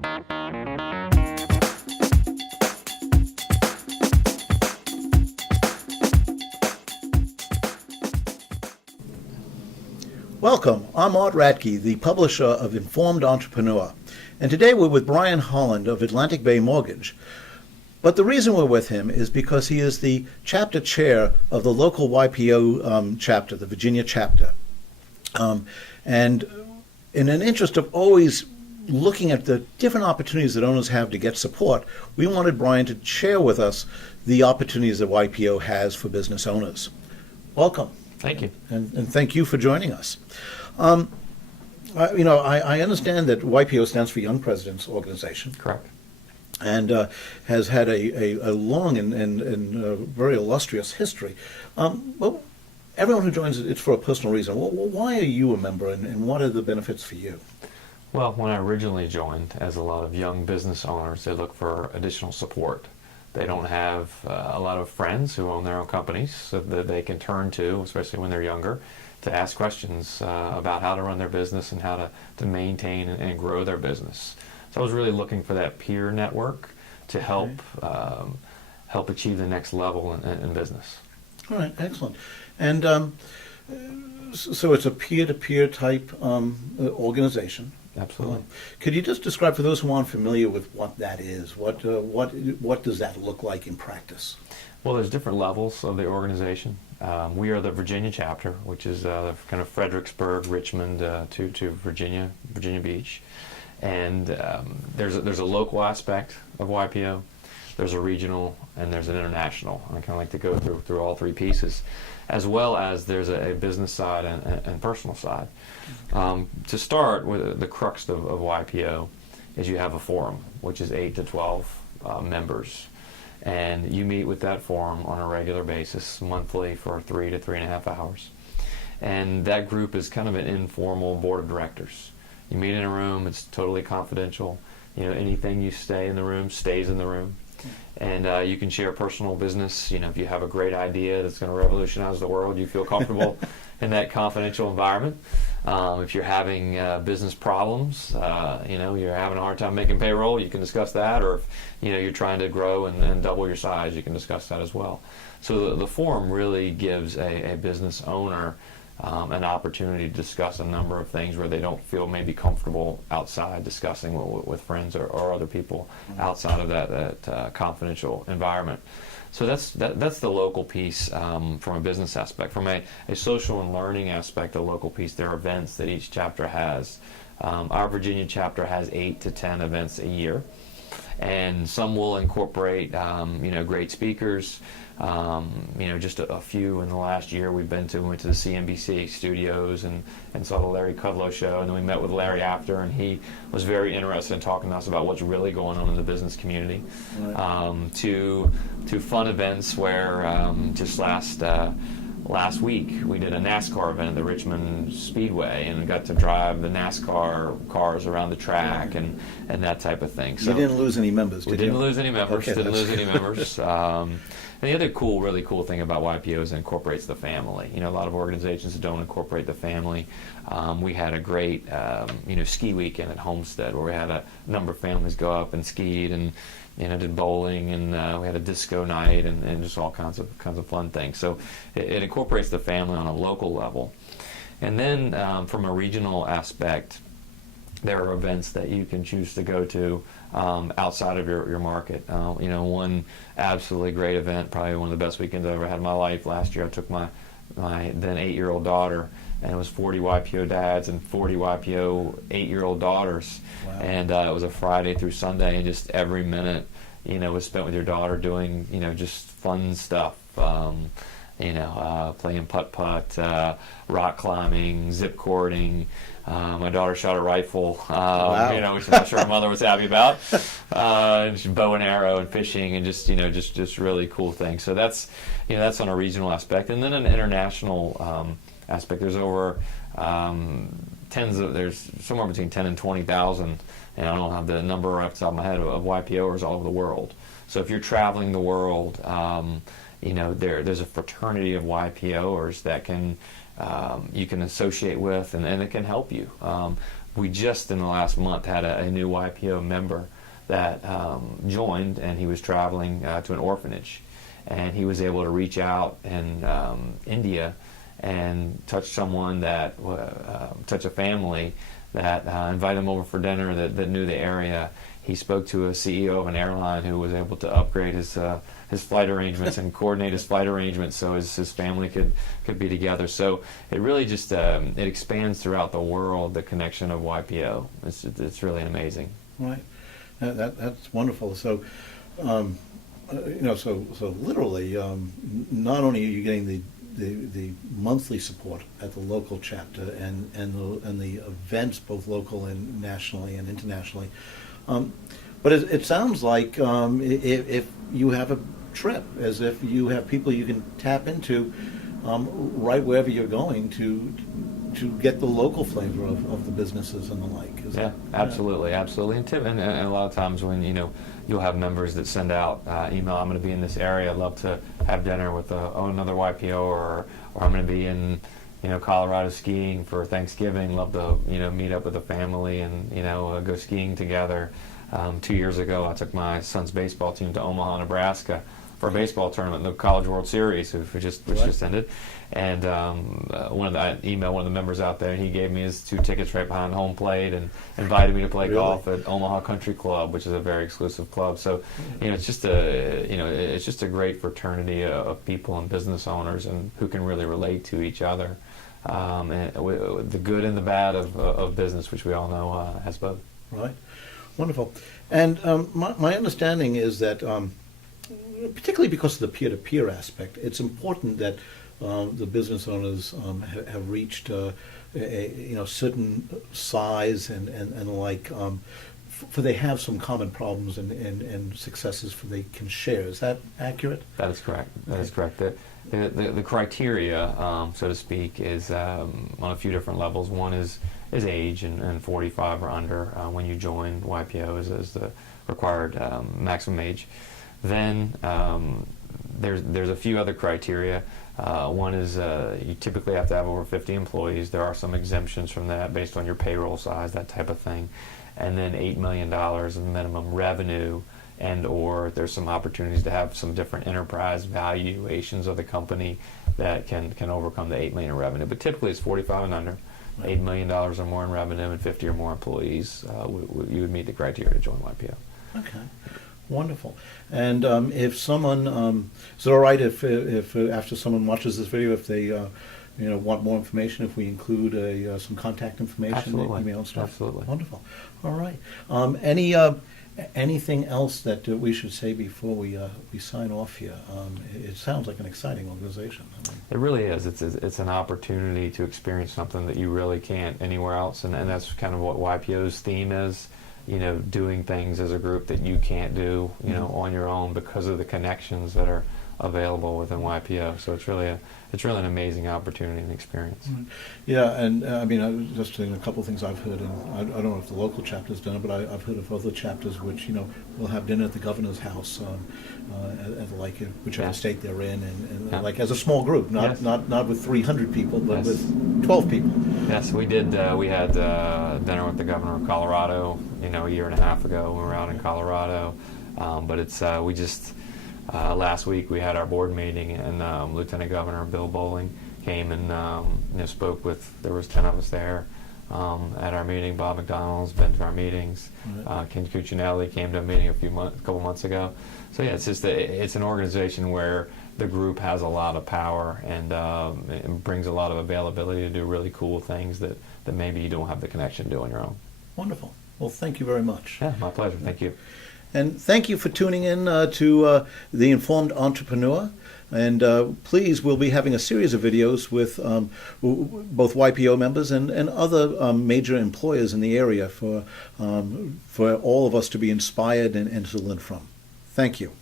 Welcome. I'm Art Radke, the publisher of Informed Entrepreneur, and today we're with Brian Holland of Atlantic Bay Mortgage. But the reason we're with him is because he is the chapter chair of the local YPO chapter, the Virginia chapter. And in an interest of always looking at the different opportunities that owners have to get support, we wanted Brian to share with us the opportunities that YPO has for business owners. Welcome. Thank you. And thank you for joining us. I understand that YPO stands for Young Presidents Organization. Correct. And has had a long and very illustrious history. Well, everyone who joins it's for a personal reason. Why are you a member, and what are the benefits for you? Well, when I originally joined, as a lot of young business owners, they look for additional support. They don't have a lot of friends who own their own companies so that they can turn to, especially when they're younger, to ask questions about how to run their business and how to maintain and grow their business. So I was really looking for that peer network to help help achieve the next level in business. All right, excellent. And so it's a peer-to-peer type organization. Absolutely. Could you just describe for those who aren't familiar with what that is? What does that look like in practice? Well, there's different levels of the organization. We are the Virginia chapter, which is kind of Fredericksburg, Richmond to Virginia Beach. And there's a local aspect of YPO, there's a regional, and there's an international. I kind of like to go through all three pieces, as well as there's a business side and personal side. To start with, the crux of YPO is you have a forum, which is 8 to 12 members. And you meet with that forum on a regular basis, monthly, for 3 to 3.5 hours. And that group is kind of an informal board of directors. You meet in a room, it's totally confidential. Anything you say in the room stays in the room. And you can share personal business. If you have a great idea that's going to revolutionize the world, you feel comfortable in that confidential environment. If you're having business problems, you're having a hard time making payroll, you can discuss that. Or if you're trying to grow and double your size, you can discuss that as well. So the forum really gives a business owner an opportunity to discuss a number of things where they don't feel maybe comfortable outside discussing with friends or other people outside of that confidential environment. So that's the local piece from a business aspect. From a social and learning aspect, the local piece, there are events that each chapter has. Our Virginia chapter has 8 to 10 events a year. And some will incorporate, great speakers. Just a few in the last year we went to the CNBC studios and saw the Larry Kudlow show, and then we met with Larry after, and he was very interested in talking to us about what's really going on in the business community. Right. To fun events where just last week we did a NASCAR event at the Richmond Speedway and got to drive the NASCAR cars around the track and that type of thing. So you didn't lose any members, did you? We didn't lose any members. Okay, didn't lose any members. And the other really cool thing about YPO is it incorporates the family. A lot of organizations don't incorporate the family. We had a great, ski weekend at Homestead where we had a number of families go up and skied and did bowling, and we had a disco night and just all kinds of fun things. So it incorporates the family on a local level. And then from a regional aspect, there are events that you can choose to go to outside of your market. One absolutely great event, probably one of the best weekends I've ever had in my life. Last year I took my then 8-year-old daughter, and it was 40 YPO dads and 40 YPO 8-year-old daughters. Wow. And it was a Friday through Sunday, and just every minute, was spent with your daughter doing, just fun stuff. Playing putt-putt, rock climbing, zip cording. My daughter shot a rifle, wow. Which I'm not sure her mother was happy about. Bow and arrow and fishing and just really cool things. So that's on a regional aspect. And then an international aspect. There's over there's somewhere between 10 and 20,000, and I don't have the number off the top of my head, of YPOers all over the world. So if you're traveling the world, there's a fraternity of YPOers that you can associate with, and it can help you. we just in the last month had a new YPO member that joined, and he was traveling to an orphanage, and he was able to reach out in India and touch someone that touch a family that invited him over for dinner that knew the area. He spoke to a CEO of an airline who was able to upgrade his flight arrangements and coordinate his flight arrangements so his family could be together. So it really just it expands throughout the world, the connection of YPO. It's really amazing. Right. That's wonderful. So, so literally, not only are you getting the monthly support at the local chapter and the events both local and nationally and internationally, but it sounds like if you have a trip, as if you have people you can tap into right wherever you're going to get the local flavor of the businesses and the like. Absolutely. And a lot of times when you'll have members that send out email, I'm going to be in this area, I'd love to have dinner with another YPO, or I'm going to be in Colorado skiing for Thanksgiving, love to meet up with a family and go skiing together. 2 years ago I took my son's baseball team to Omaha, Nebraska for a baseball tournament, the College World Series, which just ended. And I emailed one of the members out there, and he gave me his 2 tickets right behind home plate and invited me to play golf at Omaha Country Club, which is a very exclusive club. So, it's just a great fraternity of people and business owners and who can really relate to each other, and the good and the bad of business, which we all know has both. Right. Wonderful. And my understanding is that particularly because of the peer-to-peer aspect, it's important that the business owners have reached a certain size and like, for they have some common problems and successes for they can share. Is that accurate? That is correct. That is correct. The criteria, so to speak, is on a few different levels. One is age, and 45 or under when you join YPO is the required maximum age. Then there's a few other criteria. One is you typically have to have over 50 employees. There are some exemptions from that based on your payroll size, that type of thing. And then $8 million in minimum revenue, and or there's some opportunities to have some different enterprise valuations of the company that can overcome the $8 million in revenue. But typically it's 45 and under. $8 million or more in revenue and 50 or more employees, you would meet the criteria to join YPO. Okay. Wonderful. And if someone, is it all right if after someone watches this video, if they want more information, if we include some contact information, Absolutely. Email and stuff? Absolutely. Wonderful. All right. Anything else that we should say before we sign off here? It sounds like an exciting organization. It really is. It's an opportunity to experience something that you really can't anywhere else, and that's kind of what YPO's theme is. Doing things as a group that you can't do, on your own because of the connections that are available within YPO. So it's really an amazing opportunity and experience. Right. Yeah, and I mean, just a couple of things I've heard, and I don't know if the local chapter's done it, but I've heard of other chapters which will have dinner at the governor's house, at like whichever state they're in, and like as a small group, not with 300 people, but with 12 people. Yes, we did. We had dinner with the governor of Colorado, a year and a half ago. We were out in Colorado, but it's we just. Last week we had our board meeting, and Lieutenant Governor Bill Bowling came and spoke with. There was 10 of us there at our meeting. Bob McDonald's been to our meetings. Right. Ken Cuccinelli came to a meeting a couple months ago. So yeah, it's an organization where the group has a lot of power and it brings a lot of availability to do really cool things that maybe you don't have the connection to do on your own. Wonderful. Well, thank you very much. Yeah, my pleasure. Thank you. And thank you for tuning in to The Informed Entrepreneur. And please, we'll be having a series of videos with both YPO members and other major employers in the area for all of us to be inspired and to learn from. Thank you.